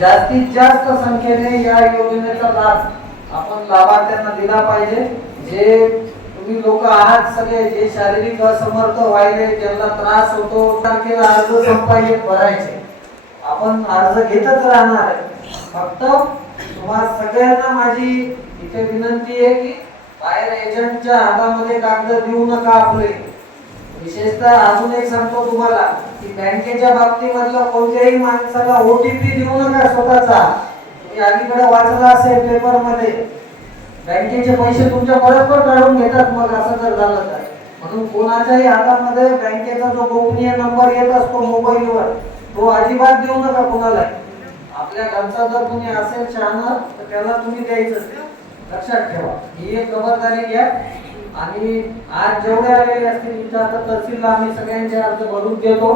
जास्तीत जास्त संख्येने या योजनेचा लाभ आपण लाभार्थ्यांना दिला पाहिजे. जे तुम्ही लोक आहात सगळे जे शारीरिक असमर्थ व्हायले ज्यांना त्रास होतो तारखेला अर्ज संपायचे भरायचे. आपण अर्ज घेतच राहणार आहे. फक्त तुम्हा सगळ्यांना माझी इथे विनंती आहे की बाहेर एजंटच्या हातामध्ये कागद देऊ नका आपले. विशेषतः अजून एक सांगतो तुम्हाला. की बँकेच्या बाबतीमधलं कोणत्याही माणसाला ओटीपी देऊ नका स्वतःचा. अलीकडे वाचला असेल पेपरमध्ये बँकेचे पैसे तुमच्या बरोबर काढून घेतात मग असं जर झालं तर. म्हणून कोणाच्याही हातामध्ये बँकेचा जो गोपनीय नंबर येत असतो मोबाईलवर तो अजिबात देऊ नका कोणाला आपल्या घरचा जर कोणी असेल शहाणा तर त्याला तुम्ही द्यायचं. लक्षात ठेवा. ही एक खबरदारी घ्या. आणि आज जेवढे आलेले असतील तुमच्या आता तहसीलला आम्ही सगळ्यांचे अर्ज भरून देतो.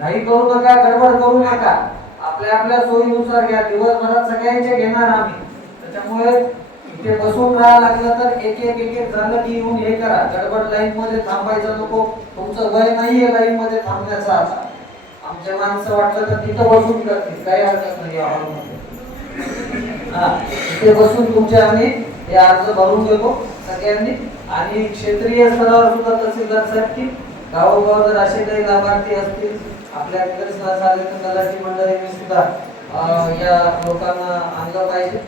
नाही करू नका गडबड करू नका. आपल्या आपल्या सोयीनुसार घ्या. दिवसभरात सगळ्यांचे घेणार आम्ही. त्याच्यामुळे इथे बसून राहा लागलं तर एक एक एक एक झालं की येऊन हे करा. गडबड लाईन मध्ये थांबायचं नको. तुमचं वय नाहीये लाईन मध्ये थांबण्याचं आता. आमच्या माणसं वाटलं तर तिथं बसून करतील. काही हरकत नाही हॉलमध्ये. हा इथे बसून तुमचे आम्ही हे अर्ज भरून देतो. सगळ्यांनी आणि क्षेत्रीय स्तरावर सुद्धा तहसीलदार साहेब की गावोगाव जर असे काही लाभार्थी असतील आपल्या तलाठी मंडळींनी सुद्धा या लोकांना आणलं पाहिजे.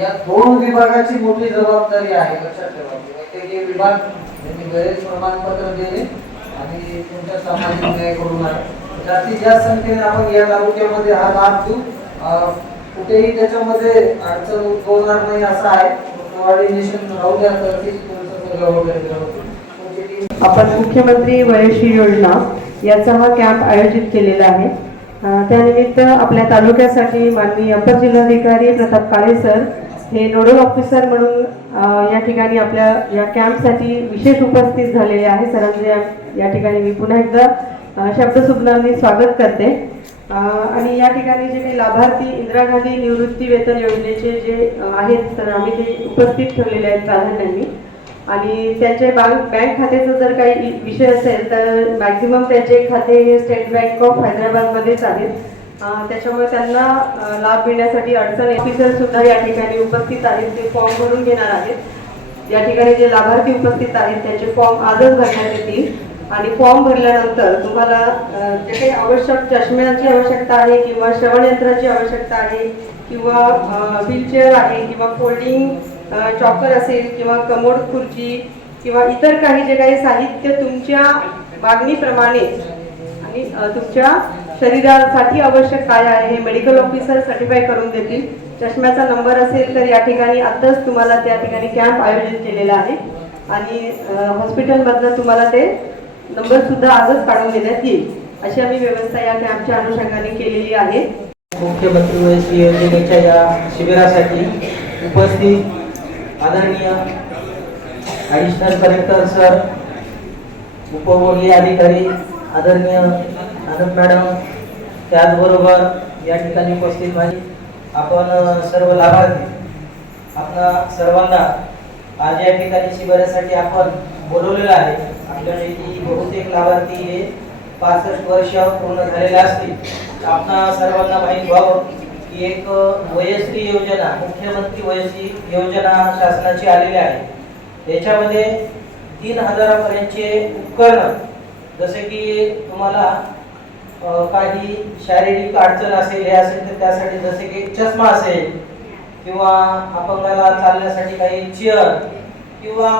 या दोन विभागाची मोठी जबाबदारी आहे लक्षात ठेवा. वैद्यकीय विभाग त्यांनी बरेच प्रमाणपत्र दिले आणि तुमच्या सामाजिक न्याय करून आहे. जास्तीत जास्त संख्येने आपण या तालुक्यामध्ये हा लाभ देऊ अं, कुठेही त्याच्यामध्ये अडचण उद्भवणार नाही असं आहे. कोऑर्डिनेशन राहू द्या तर ती तुमचं सगळं वगैरे आपण मुख्यमंत्री वयशी योजना याचा हा कॅम्प आयोजित केलेला आहे. त्यानिमित्त आपल्या तालुक्यासाठी माननीय अपर जिल्हाधिकारी प्रताप काळे सर हे नोडल ऑफिसर म्हणून या ठिकाणी आपल्या या कॅम्पसाठी विशेष उपस्थित झालेले आहे. सरांचे या- ठिकाणी मी पुन्हा एकदा अ, स्वागत करते. आणि या ठिकाणी जे काही लाभार्थी इंदिरा गांधी निवृत्ती वेतन योजनेचे जे आहेत तर आम्ही ते उपस्थित ठेवलेले आहेत प्राधान्यांनी. आणि त्यांचे बँक बँक खात्याचा जर काही विषय असेल तर मॅक्झिमम त्यांचे खाते हे स्टेट बँक ऑफ हैदराबादमध्येच आहेत. त्याच्यामुळे त्यांना लाभ मिळण्यासाठी अडचण ऑफिसर सुद्धा या ठिकाणी उपस्थित आहेत ते फॉर्म भरून घेणार आहेत. या ठिकाणी जे लाभार्थी उपस्थित आहेत त्यांचे फॉर्म आजच भरण्यात येतील. आणि फॉर्म भरल्यानंतर तुम्हाला जे काही आवश्यक चष्म्याची आवश्यकता आहे किंवा श्रवणयंत्राची आवश्यकता आहे किंवा व्हीलचेअर आहे किंवा फोल्डिंग चॉकर असेल किंवा कमोड खुर्ची किंवा इतर काही जे काही साहित्य तुमच्या मागणीप्रमाणे आणि तुमच्या शरीरासाठी आवश्यक काय आहे हे मेडिकल ऑफिसर सर्टिफाय करून देतील. चष्म्याचा नंबर असेल तर या ठिकाणी आत्ताच तुम्हाला त्या ठिकाणी कॅम्प आयोजित केलेला आहे. आणि अ, हॉस्पिटलमधनं तुम्हाला ते नंबर सुद्धा आजच काढून देण्यात येईल. अशी आम्ही व्यवस्था या कॅम्पच्या अनुषंगाने केलेली आहे. मुख्यमंत्री योजनेच्या या शिबिरासाठी उपस्थित आदरणीय ॲडिशनल कलेक्टर सर उपभोगीय अधिकारी आदरणीय आनंद मॅडम त्याचबरोबर या ठिकाणी उपस्थित माझी आपण सर्व लाभार्थी आपल्या सर्वांना आज या ठिकाणी शिबिरासाठी आपण बोलवलेलं आहे. आपल्यापैकी बहुतेक लाभार्थी हे पासष्ट वर्ष पूर्ण झालेले असतील. आपणा सर्वांना माहीत व्हावं की एक वयश्री योजना मुख्यमंत्री वयश्री योजना शासनाची आलेली आहे. याच्यामध्ये तीन हजारापर्यंतचे उपकरण जसे की तुम्हाला काही शारीरिक अडचण असेल हे असेल तर त्यासाठी जसे की चष्मा असेल किंवा अपंगाला चालण्यासाठी काही चेअर किंवा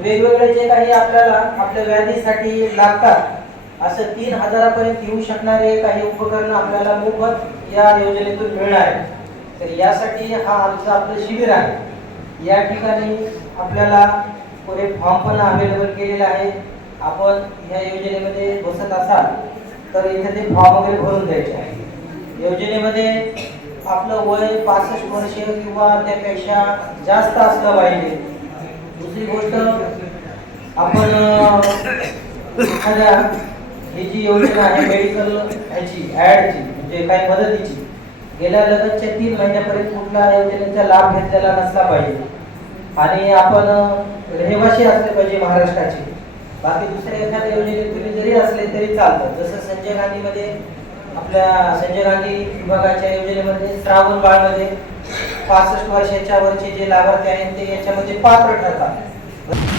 वेगवेगळे जे काही आपल्याला आपल्या व्याधीसाठी लागतात असं तीन हजारापर्यंत येऊ शकणारे काही उपकरण आपल्याला मोफत या योजनेतून मिळणार आहे तर यासाठी हा आमचं आपलं शिबिर आहे. या ठिकाणी आपल्याला पुरे फॉर्म पण अवेलेबल केलेले आहे आपण या योजनेमध्ये बसत असाल तर इथे ते फॉर्म वगैरे भरून द्यायचे आहे योजनेमध्ये आपलं वय पासष्ट वर्ष किंवा त्यापेक्षा जास्त असलं पाहिजे. दुसरी गोष्ट आपण एखाद्या ही जी योजना आहे मेडिकल ह्याची ॲडची म्हणजे काही मदतीची. गेल्या लगतच्या तीन महिन्यापर्यंत कुठल्या योजनेचा लाभ घेतलेला नसला पाहिजे. आणि आपण रहिवाशी रहिवासी असले पाहिजे महाराष्ट्राचे. बाकी दुसऱ्या एखाद्या योजनेत तुम्ही जरी असले तरी चालतं. जसं संजय गांधीमध्ये आपल्या संजय गांधी विभागाच्या योजनेमध्ये श्रावण बाळमध्ये पासष्ट वर्षाच्या वरचे जे लाभार्थी आहेत ते याच्यामध्ये पात्र ठरतात.